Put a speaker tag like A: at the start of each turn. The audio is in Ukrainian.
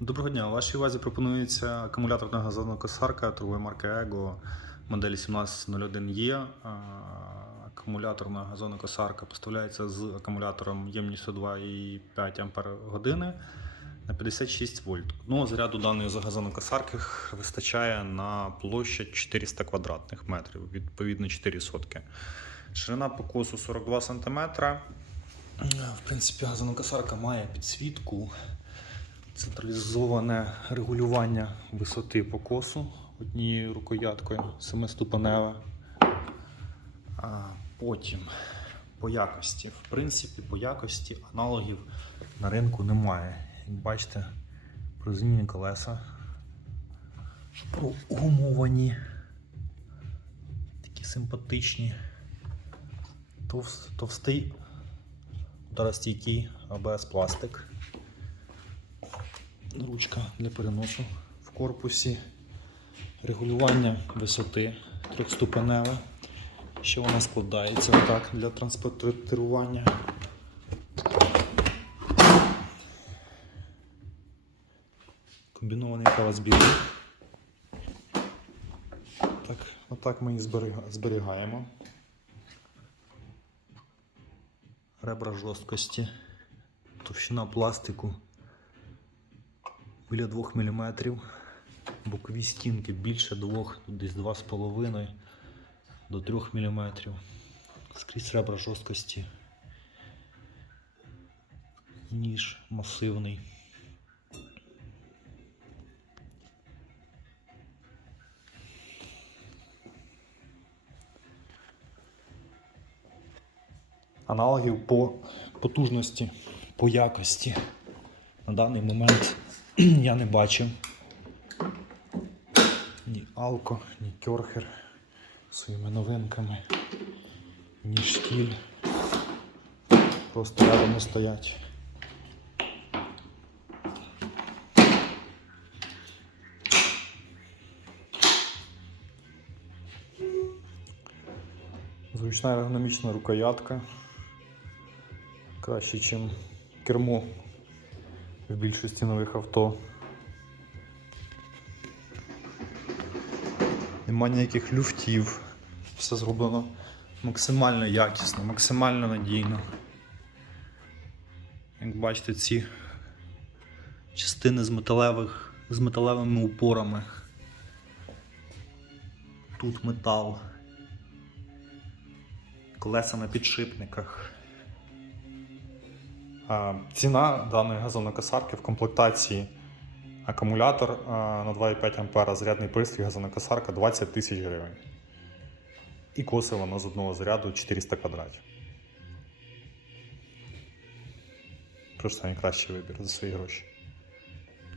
A: Доброго дня. У Вашій увазі пропонується акумуляторна газовна косарка торгової марки Ego моделі 1701E. Акумуляторна газовна косарка поставляється з акумулятором ємністю 2,5 Ах на 56 вольт. Одного заряду даної газовної косарки вистачає на площадь 400 квадратних метрів, відповідно 4 сотки. Ширина покосу 42 см. В принципі, газовна косарка має підсвітку централізоване регулювання висоти покосу однією рукояткою семиступеневе. Потім по якості. В принципі, по якості аналогів на ринку немає. Як бачите, прозмінні колеса прогумовані, такі симпатичні, Товс- товстий ударостійкий АБС пластик ручка для переносу в корпусі, регулювання висоти трьохступеневе. Ще вона складається отак для транспортування. Комбінований правозбірник. Так, отак ми її зберігаємо. Ребра жорсткості, товщина пластику біля 2 мм. Бокові стінки більше 2, десь 2,5 до 3 мм. Скрізь ребра жорсткості. Ніж масивний. Аналогів по потужності, по якості на даний момент я не бачив. Ні Алко, ні Кьорхер своїми новинками, ні штіль. Просто рядом стоять. Зручна ергономічна рукоятка. Краще, ніж кермо в більшості нових авто. Нема ніяких люфтів. Все зроблено максимально якісно, максимально надійно. Як бачите, ці частини з металевих, з металевими упорами. Тут метал. Колеса на підшипниках. А, Ціна даної газонокосарки в комплектації акумулятор на 2,5 А, зарядний пристрій газонокосарка 20 тисяч гривень. І косить воно з одного заряду 400 квадратів. Просто найкращий вибір за свої гроші.